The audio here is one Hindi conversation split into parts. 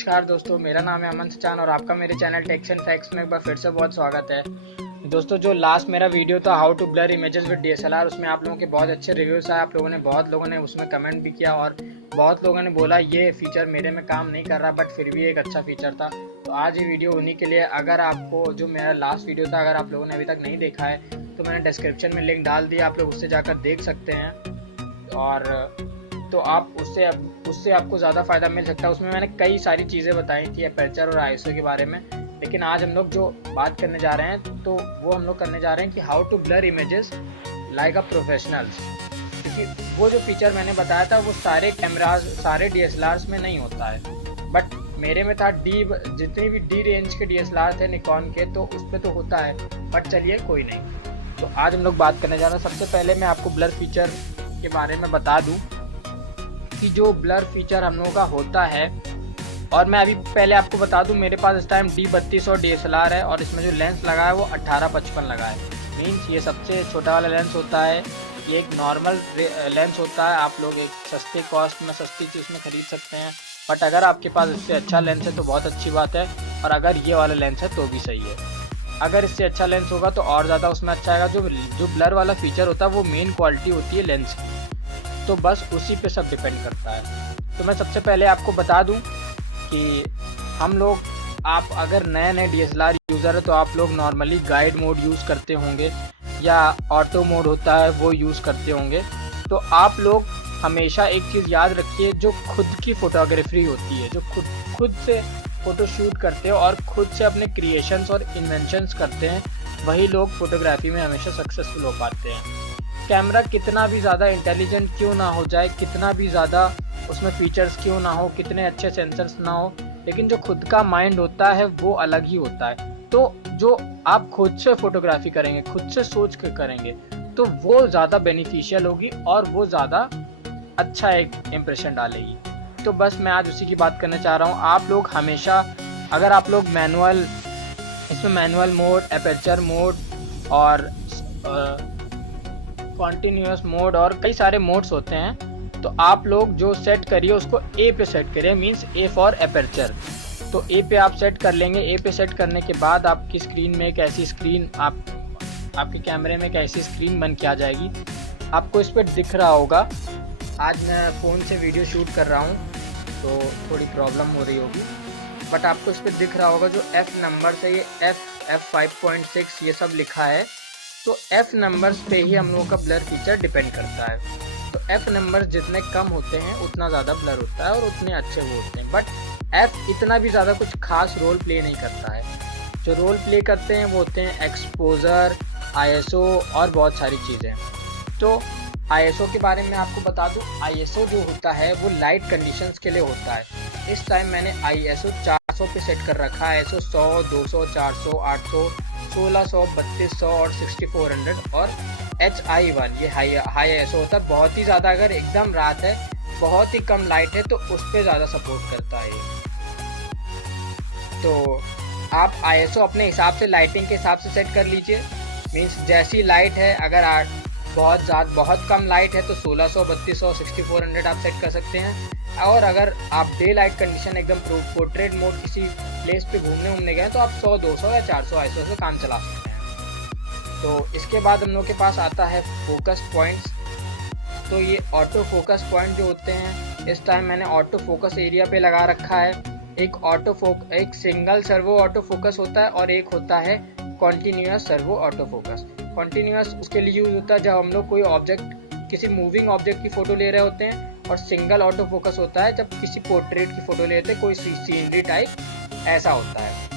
नमस्कार दोस्तों, मेरा नाम है अमन सचान और आपका मेरे चैनल टेक्स एंड फैक्ट्स में एक बार फिर से बहुत स्वागत है। दोस्तों, जो लास्ट मेरा वीडियो था how to blur images with DSLR, उसमें आप लोगों के बहुत अच्छे रिव्यूज़ आए। आप लोगों ने बहुत लोगों ने उसमें कमेंट भी किया और बहुत लोगों ने बोला ये फीचर मेरे में काम नहीं कर रहा, बट फिर भी एक अच्छा फीचर था। तो आज ये वीडियो उन्हीं के लिए। अगर आपको जो मेरा लास्ट वीडियो था, अगर आप लोगों ने अभी तक नहीं देखा है तो मैंने डिस्क्रिप्शन में लिंक डाल दिया, आप लोग उससे जाकर देख सकते हैं और तो आप उससे आपको ज़्यादा फ़ायदा मिल सकता है। उसमें मैंने कई सारी चीज़ें बताई थी एपर्चर और आईएसओ के बारे में, लेकिन आज हम लोग जो बात करने जा रहे हैं तो वो हम लोग करने जा रहे हैं कि how to blur images like a professionals. क्योंकि वो जो फीचर मैंने बताया था वो सारे कैमराज, सारे डीएसएलआर्स में नहीं होता है, बट मेरे में था जितनी भी डी रेंज के डीएसएलआर थे निकॉन के, तो उस पर तो होता है, बट चलिए कोई नहीं। तो आज हम लोग बात करने जा रहे हैं। सबसे पहले मैं आपको ब्लर फीचर के बारे में बता दूं कि जो ब्लर फीचर हम लोगों का होता है, और मैं अभी पहले आपको बता दूं मेरे पास इस टाइम D3200 DSLR है और इसमें जो लेंस लगा है वो 18-55 लगा है। मीन्स ये सबसे छोटा वाला लेंस होता है, ये एक नॉर्मल लेंस होता है। आप लोग एक सस्ते कॉस्ट में सस्ती चीज़ में ख़रीद सकते हैं, बट अगर आपके पास इससे अच्छा लेंस है तो बहुत अच्छी बात है, और अगर ये वाला लेंस है तो भी सही है। अगर इससे अच्छा लेंस होगा तो और ज़्यादा उसमें अच्छा आएगा। जो ब्लर वाला फीचर होता है वो मेन क्वालिटी होती है लेंस की, तो बस उसी पे सब डिपेंड करता है। तो मैं सबसे पहले आपको बता दूं कि हम लोग, आप अगर नए DSLR यूज़र है तो आप लोग नॉर्मली गाइड मोड यूज़ करते होंगे या ऑटो मोड होता है वो यूज़ करते होंगे। तो आप लोग हमेशा एक चीज़ याद रखिए, जो खुद की फ़ोटोग्राफी होती है, जो खुद से फ़ोटो शूट करते हैं और खुद से अपने क्रिएशंस और इन्वेंशंस करते हैं, वही लोग फोटोग्राफी में हमेशा सक्सेसफुल हो पाते हैं। कैमरा कितना भी ज़्यादा इंटेलिजेंट क्यों ना हो जाए, कितना भी ज़्यादा उसमें फीचर्स क्यों ना हो, कितने अच्छे सेंसर्स ना हो, लेकिन जो खुद का माइंड होता है वो अलग ही होता है। तो जो आप खुद से फोटोग्राफी करेंगे, खुद से सोच कर करेंगे, तो वो ज़्यादा बेनिफिशियल होगी और वो ज़्यादा अच्छा एक इम्प्रेशन डालेगी। तो बस मैं आज उसी की बात करना चाह रहा हूँ। आप लोग हमेशा, अगर आप लोग इसमें मैनुअल मोड, एपर्चर मोड और कॉन्टिन्यूअस मोड और कई सारे मोड्स होते हैं, तो आप लोग जो सेट करिए उसको ए पे सेट करिए, मींस ए फॉर एपर्चर। तो ए पे आप सेट कर लेंगे। ए पे सेट करने के बाद आपकी स्क्रीन में एक ऐसी स्क्रीन, आपके कैमरे में एक ऐसी स्क्रीन बन के आ जाएगी। आपको इस पर दिख रहा होगा, आज मैं फ़ोन से वीडियो शूट कर रहा हूँ तो थोड़ी प्रॉब्लम हो रही होगी, बट आपको इस पर दिख रहा होगा जो F नंबर से ये F5.6 ये सब लिखा है। तो F नंबर्स पे ही हम लोगों का ब्लर फीचर डिपेंड करता है। तो F नंबर्स जितने कम होते हैं उतना ज़्यादा ब्लर होता है और उतने अच्छे वो होते हैं, बट F इतना भी ज़्यादा कुछ खास रोल प्ले नहीं करता है। जो रोल प्ले करते हैं वो होते हैं एक्सपोजर, ISO और बहुत सारी चीज़ें। तो ISO के बारे में आपको बता दूं, ISO जो होता है वो लाइट कंडीशंस के लिए होता है। इस टाइम मैंने ISO 400 पे सेट कर रखा है। ISO 100, 200, 400, 800, 1600, 3200 और 6400 और HI1 ये हाई ISO होता है। बहुत ही ज़्यादा, अगर एकदम रात है, बहुत ही कम लाइट है तो उस पर ज़्यादा सपोर्ट करता है। तो आप ISO अपने हिसाब से, लाइटिंग के हिसाब से सेट कर लीजिए। मीन्स जैसी लाइट है, अगर बहुत कम लाइट है तो 1600, 3200, 6400 आप सेट कर सकते हैं। और अगर आप डे लाइट कंडीशन एकदम पोर्ट्रेट मोड किसी प्लेस पे घूमने गए तो आप 100, 200 या 400 ISO से काम चला सकते हैं। तो इसके बाद हम लोग के पास आता है फोकस पॉइंट्स। तो ये ऑटो फोकस पॉइंट जो होते हैं, इस टाइम मैंने ऑटो फोकस एरिया पे लगा रखा है। एक सिंगल सर्वो ऑटो फोकस होता है और एक होता है continuous servo auto focus. Continuous उसके लिए यूज होता है जब हम लोग कोई ऑब्जेक्ट, किसी मूविंग ऑब्जेक्ट की फ़ोटो ले रहे होते हैं, और सिंगल ऑटो फोकस होता है जब किसी पोर्ट्रेट की फ़ोटो लेते हैं, कोई सीनरी टाइप ऐसा होता है।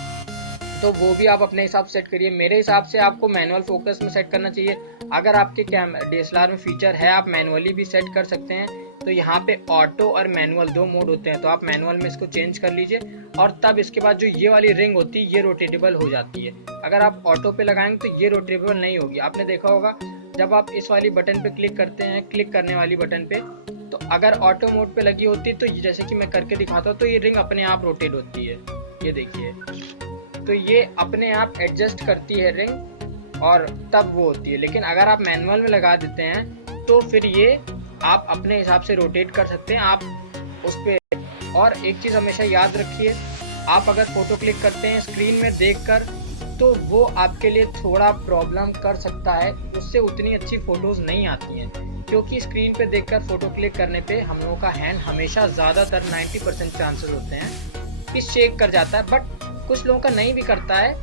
तो वो भी आप अपने हिसाब से सेट करिए। मेरे हिसाब से आपको मैनुअल फोकस में सेट करना चाहिए। अगर आपके DSLR में फीचर है आप मैनुअली भी सेट कर सकते हैं। तो यहाँ पे ऑटो और मैनुअल 2 मोड होते हैं, तो आप मैनुअल में इसको चेंज कर लीजिए और तब इसके बाद जो ये वाली रिंग होती है ये रोटेटेबल हो जाती है। अगर आप ऑटो पे लगाएंगे तो ये रोटेटेबल नहीं होगी। आपने देखा होगा जब आप इस वाली बटन पे क्लिक करते हैं, क्लिक करने वाली बटन पे, तो अगर ऑटो मोड पे लगी होती है तो जैसे कि मैं करके दिखाता हूँ, तो ये रिंग अपने आप रोटेट होती है, ये देखिए। तो ये अपने आप एडजस्ट करती है रिंग और तब वो होती है। लेकिन अगर आप मैनुअल में लगा देते हैं तो फिर ये आप अपने हिसाब से रोटेट कर सकते हैं। आप उस पर और एक चीज़ हमेशा याद रखिए, आप अगर फ़ोटो क्लिक करते हैं स्क्रीन में देखकर तो वो आपके लिए थोड़ा प्रॉब्लम कर सकता है, उससे उतनी अच्छी फ़ोटोज़ नहीं आती हैं, क्योंकि स्क्रीन पे देखकर फ़ोटो क्लिक करने पे हम लोगों का हैंड हमेशा ज़्यादातर 90% चांसेस होते हैं कि शेक कर जाता है, बट कुछ लोगों का नहीं भी करता है।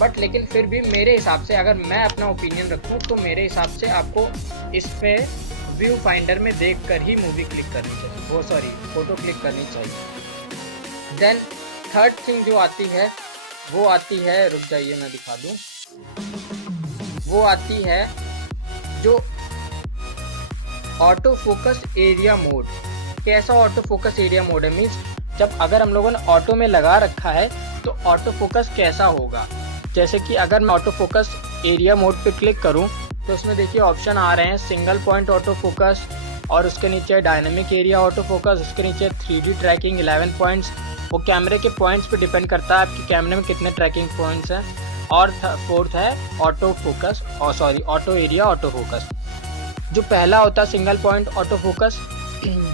बट लेकिन फिर भी मेरे हिसाब से, अगर मैं अपना ओपिनियन रखूँ तो मेरे हिसाब से आपको इस पे व्यू फाइंडर में देखकर ही मूवी क्लिक करनी चाहिए, वो सॉरी फ़ोटो क्लिक करनी चाहिए। देन थर्ड थिंग जो आती है वो आती है, रुक जाइए मैं दिखा दूँ, वो आती है जो ऑटो फोकस एरिया मोड। कैसा ऑटो फोकस एरिया मोड है? मीन्स जब अगर हम लोगों ने ऑटो में लगा रखा है तो ऑटो फोकस कैसा होगा। जैसे कि अगर मैं ऑटो फोकस एरिया मोड पे क्लिक करूं तो उसमें देखिए ऑप्शन आ रहे हैं, सिंगल पॉइंट ऑटो फोकस, और उसके नीचे डायनामिक एरिया ऑटो फोकस, उसके नीचे 3D ट्रैकिंग 11 पॉइंट्स। वो कैमरे के पॉइंट्स पे डिपेंड करता है आपके कैमरे में कितने ट्रैकिंग पॉइंट्स हैं। और फोर्थ है ऑटो फोकस, और sorry auto area auto focus. जो पहला होता है सिंगल पॉइंट ऑटो फोकस,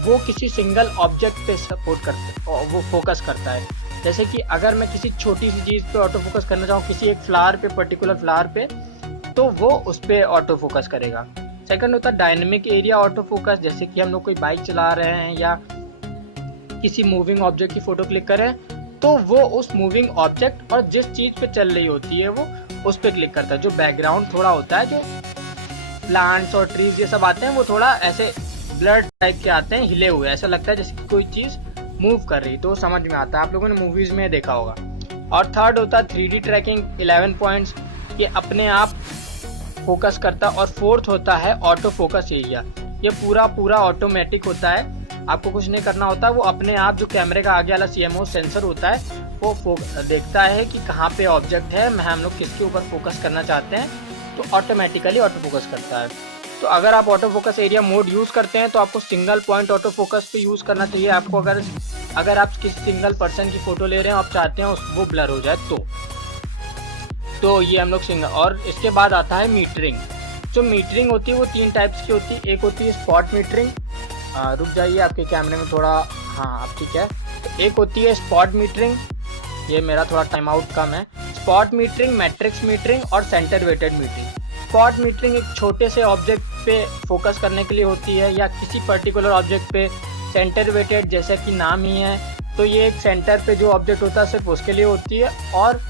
वो किसी सिंगल ऑब्जेक्ट पे सपोर्ट करता है, वो फोकस करता है। जैसे कि अगर मैं किसी छोटी सी चीज़ पे ऑटो फोकस करना चाहूँ, किसी एक फ्लावर पे, पर्टिकुलर फ्लावर पे, तो वो उस पर ऑटो फोकस करेगा। सेकंड होता है डायनेमिक एरिया ऑटो फोकस। जैसे कि हम लोग कोई बाइक चला रहे हैं या किसी मूविंग ऑब्जेक्ट की फ़ोटो क्लिक करें तो वो उस मूविंग ऑब्जेक्ट और जिस चीज़ पे चल रही होती है वो उस पर क्लिक करता है। जो बैकग्राउंड थोड़ा होता है, जो प्लांट्स और ट्रीज ये सब आते हैं, वो थोड़ा ऐसे ब्लर टाइप के आते हैं, हिले हुए, ऐसा लगता है जैसे कि कोई चीज़ मूव कर रही, तो समझ में आता है, आप लोगों ने मूवीज़ में देखा होगा। और थर्ड होता है 3D ट्रैकिंग 11 पॉइंट्स, ये अपने आप फोकस करता है। और फोर्थ होता है ऑटो फोकस एरिया, ये पूरा ऑटोमेटिक होता है, आपको कुछ नहीं करना होता, वो अपने आप जो कैमरे का आगे वाला CMOS सेंसर होता है वो देखता है कि कहाँ पे ऑब्जेक्ट है, हम लोग किसके ऊपर फोकस करना चाहते हैं, तो ऑटोमेटिकली ऑटो फोकस करता है। तो अगर आप auto focus area mode use करते हैं तो आपको सिंगल पॉइंट ऑटो फोकस पे यूज़ करना चाहिए। आपको अगर आप किसी सिंगल पर्सन की फ़ोटो ले रहे हैं, आप चाहते हैं वो ब्लर हो जाए तो ये हम लोग सिंगल। और इसके बाद आता है मीटरिंग। जो मीटरिंग होती है वो 3 टाइप्स की होती है। एक होती है स्पॉट मीटरिंग, रुक जाइए आपके कैमरे में थोड़ा, हाँ अब ठीक है। तो एक होती है स्पॉट मीटरिंग, ये मेरा थोड़ा टाइम आउट कम है। स्पॉट मीटरिंग, मैट्रिक्स मीटरिंग और centre weighted metering. Spot metering एक छोटे से ऑब्जेक्ट पे फोकस करने के लिए होती है, या किसी पर्टिकुलर ऑब्जेक्ट पे। सेंटर वेटेड जैसे कि नाम ही है, तो ये एक सेंटर पे जो ऑब्जेक्ट होता है सिर्फ उसके लिए होती है। और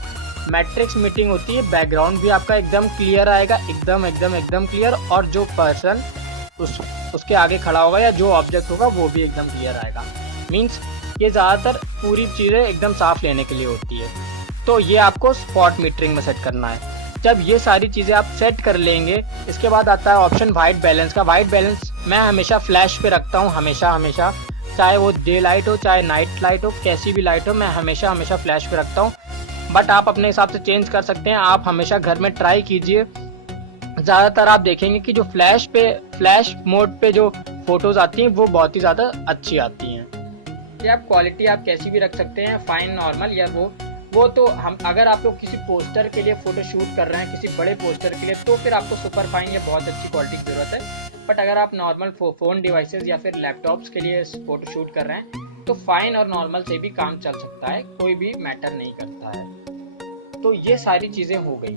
मैट्रिक्स मीटिंग होती है, बैकग्राउंड भी आपका एकदम क्लियर आएगा, एकदम क्लियर, और जो पर्सन उसके आगे खड़ा होगा या जो ऑब्जेक्ट होगा वो भी एकदम क्लियर आएगा। मीन्स ये ज़्यादातर पूरी चीज़ें एकदम साफ लेने के लिए होती है। तो ये आपको स्पॉट मीटरिंग में सेट करना है। जब ये सारी चीज़ें आप सेट कर लेंगे, इसके बाद आता है ऑप्शन वाइट बैलेंस का। वाइट बैलेंस मैं हमेशा फ्लैश पे रखता हूँ, हमेशा, चाहे वो डे लाइट हो चाहे नाइट लाइट हो, कैसी भी लाइट हो, मैं हमेशा फ्लैश पे रखता हूँ। बट आप अपने हिसाब से चेंज कर सकते हैं। आप हमेशा घर में ट्राई कीजिए। ज़्यादातर आप देखेंगे कि जो फ्लैश मोड पे जो फोटोज़ आती हैं वो बहुत ही ज़्यादा अच्छी आती हैं। ये आप क्वालिटी आप कैसी भी रख सकते हैं, फाइन, नॉर्मल, या वो तो हम, अगर आप लोग किसी पोस्टर के लिए फ़ोटो शूट कर रहे हैं, किसी बड़े पोस्टर के लिए, तो फिर आपको सुपर फाइन या बहुत अच्छी क्वालिटी की ज़रूरत है। बट अगर आप नॉर्मल फ़ोन डिवाइसेस या फिर लैपटॉप्स के लिए फ़ोटो शूट कर रहे हैं तो फाइन और नॉर्मल से भी काम चल सकता है, कोई भी मैटर नहीं करता है। तो ये सारी चीज़ें हो गई।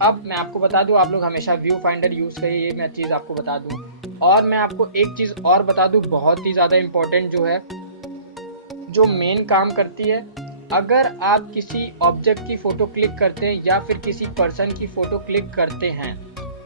अब मैं आपको बता दूं, आप लोग हमेशा व्यू फाइंडर यूज़ करिए, ये मैं चीज़ आपको बता दूं। और मैं आपको एक चीज़ और बता दूं, बहुत ही ज़्यादा इम्पोर्टेंट, जो है, जो मेन काम करती है। अगर आप किसी ऑब्जेक्ट की फ़ोटो क्लिक करते हैं या फिर किसी पर्सन की फ़ोटो क्लिक करते हैं,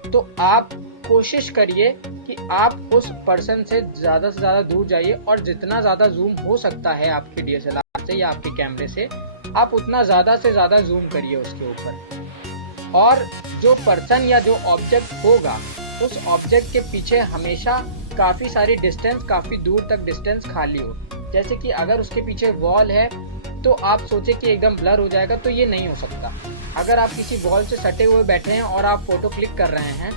तो आप कोशिश करिए कि आप उस पर्सन से ज़्यादा दूर जाइए, और जितना ज़्यादा जूम हो सकता है आपके DSLR से या आपके कैमरे से, आप उतना ज़्यादा से ज़्यादा जूम करिए उसके ऊपर। और जो पर्सन या जो ऑब्जेक्ट होगा, उस ऑब्जेक्ट के पीछे हमेशा काफ़ी सारी डिस्टेंस, काफ़ी दूर तक डिस्टेंस खाली हो। जैसे कि अगर उसके पीछे वॉल है तो आप सोचे कि एकदम ब्लर हो जाएगा, तो ये नहीं हो सकता। अगर आप किसी वॉल से सटे हुए बैठे हैं और आप फोटो क्लिक कर रहे हैं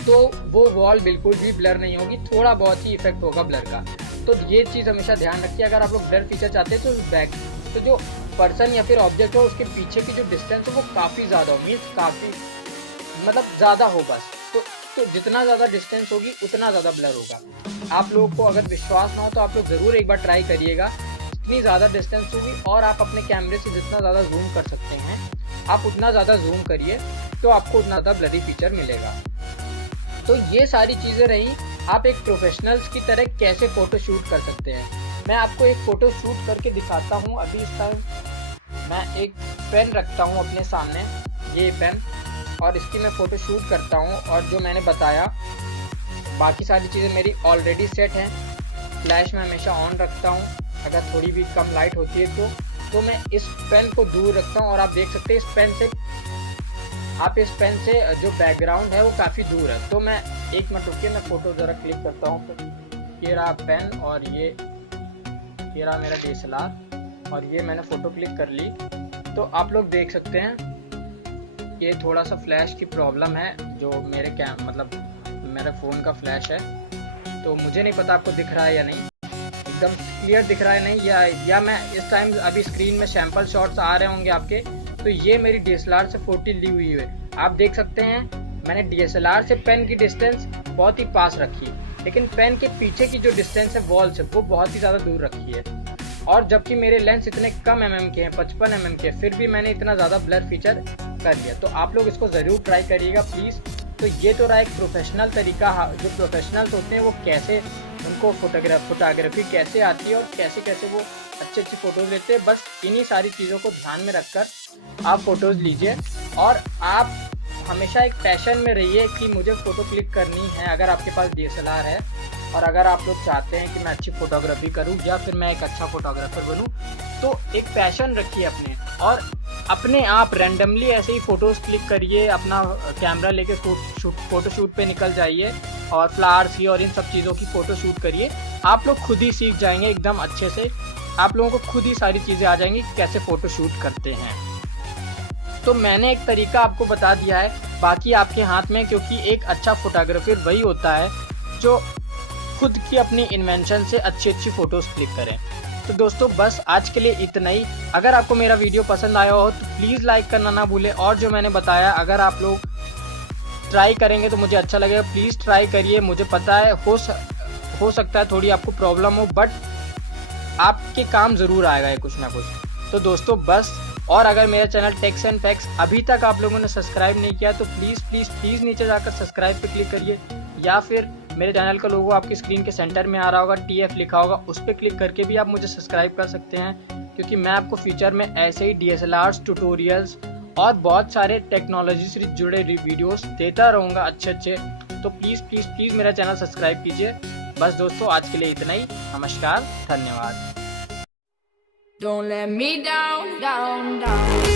तो वो वॉल बिल्कुल भी ब्लर नहीं होगी, थोड़ा बहुत ही इफेक्ट होगा ब्लर का। तो ये चीज़ हमेशा ध्यान रखिए। अगर आप लोग ब्लर फीचर चाहते हैं तो जो पर्सन या फिर ऑब्जेक्ट हो उसके पीछे की जो डिस्टेंस है वो काफ़ी ज़्यादा हो, मीन्स काफ़ी मतलब ज़्यादा हो बस। तो जितना ज़्यादा डिस्टेंस होगी उतना ज़्यादा ब्लर होगा। आप लोगों को अगर विश्वास ना हो तो आप लोग ज़रूर एक बार ट्राई करिएगा जितनी ज़्यादा डिस्टेंस होगी और आप अपने कैमरे से जितना ज़्यादा जूम कर सकते हैं आप उतना ज़्यादा जूम करिए, तो आपको उतना ज़्यादा ब्लरी फीचर मिलेगा। तो ये सारी चीज़ें रही, आप एक प्रोफेशनल्स की तरह कैसे फ़ोटो शूट कर सकते हैं। मैं आपको एक फ़ोटो शूट करके दिखाता हूँ। अभी इस टाइम मैं एक पेन रखता हूँ अपने सामने, ये पेन, और इसकी मैं फ़ोटो शूट करता हूँ। और जो मैंने बताया बाकी सारी चीज़ें मेरी ऑलरेडी सेट हैं। फ्लैश मैं हमेशा ऑन रखता हूँ, अगर थोड़ी भी कम लाइट होती है तो मैं इस पेन को दूर रखता हूँ। और आप देख सकते हैं इस पेन से जो बैकग्राउंड है वो काफ़ी दूर है। तो मैं 1 मिनट रुकिए, मैं फ़ोटो ज़रा क्लिक करता हूँ। ये रहा पेन और ये रहा मेरा DSLR और ये मैंने फ़ोटो क्लिक कर ली। तो आप लोग देख सकते हैं ये थोड़ा सा फ्लैश की प्रॉब्लम है, जो मेरे मेरे फ़ोन का फ्लैश है। तो मुझे नहीं पता आपको दिख रहा है या नहीं, एकदम क्लियर दिख रहा है नहीं, या मैं इस टाइम अभी स्क्रीन में सैंपल शॉट्स आ रहे होंगे आपके। तो ये मेरी DSLR से फ़ोटो ली हुई है। आप देख सकते हैं मैंने DSLR से पेन की डिस्टेंस बहुत ही पास रखी, लेकिन पेन के पीछे की जो डिस्टेंस है वॉल से वो बहुत ही ज़्यादा दूर रखी है। और जबकि मेरे लेंस इतने कम mm के हैं, 55 mm के, फिर भी मैंने इतना ज़्यादा ब्लर फीचर कर लिया। तो आप लोग इसको ज़रूर ट्राई करिएगा प्लीज़। तो ये तो रहा एक प्रोफेशनल तरीका, जो प्रोफेशनल्स होते हैं वो कैसे, उनको फोटोग्राफी कैसे आती है और कैसे वो अच्छी फ़ोटोज़ लेते हैं। बस इन्हीं सारी चीज़ों को ध्यान में रखकर आप फ़ोटोज़ लीजिए। और आप हमेशा एक पैशन में रहिए कि मुझे फ़ोटो क्लिक करनी है। अगर आपके पास DSLR है और अगर आप लोग चाहते हैं कि मैं अच्छी फ़ोटोग्राफी करूं या फिर मैं एक अच्छा फ़ोटोग्राफर बनूं, तो एक पैशन रखिए अपने, और अपने आप रैंडमली ऐसे ही फ़ोटोज़ क्लिक करिए। अपना कैमरा लेके फ़ोटो शूट पे निकल जाइए और फ्लावर्स की और इन सब चीज़ों की फ़ोटो शूट करिए। आप लोग खुद ही सीख जाएंगे एकदम अच्छे से। आप लोगों को खुद ही सारी चीज़ें आ जाएंगी कैसे फ़ोटो शूट करते हैं। तो मैंने एक तरीका आपको बता दिया है, बाकी आपके हाथ में, क्योंकि एक अच्छा फोटोग्राफर वही होता है जो खुद की अपनी इन्वेंशन से अच्छी फ़ोटोज़ क्लिक करें। तो दोस्तों बस आज के लिए इतना ही। अगर आपको मेरा वीडियो पसंद आया हो तो प्लीज़ लाइक करना ना भूलें। और जो मैंने बताया अगर आप लोग ट्राई करेंगे तो मुझे अच्छा लगेगा। प्लीज़ ट्राई करिए। मुझे पता है हो सकता है थोड़ी आपको प्रॉब्लम हो, बट आपके काम ज़रूर आएगा ये कुछ ना कुछ। तो दोस्तों बस, और अगर मेरा चैनल टेक्स एंड फैक्ट्स अभी तक आप लोगों ने सब्सक्राइब नहीं किया तो प्लीज़ नीचे जाकर सब्सक्राइब पे क्लिक करिए, या फिर मेरे चैनल का लोगो आपकी स्क्रीन के सेंटर में आ रहा होगा, TF लिखा होगा, उस पर क्लिक करके भी आप मुझे सब्सक्राइब कर सकते हैं। क्योंकि मैं आपको फ्यूचर में ऐसे ही DSLRs, ट्यूटोरियल्स और बहुत सारे टेक्नोलॉजी से जुड़े वीडियोस देता रहूँगा अच्छे। तो प्लीज़ मेरा चैनल सब्सक्राइब कीजिए। बस दोस्तों आज के लिए इतना ही। नमस्कार, धन्यवाद। Don't let me down.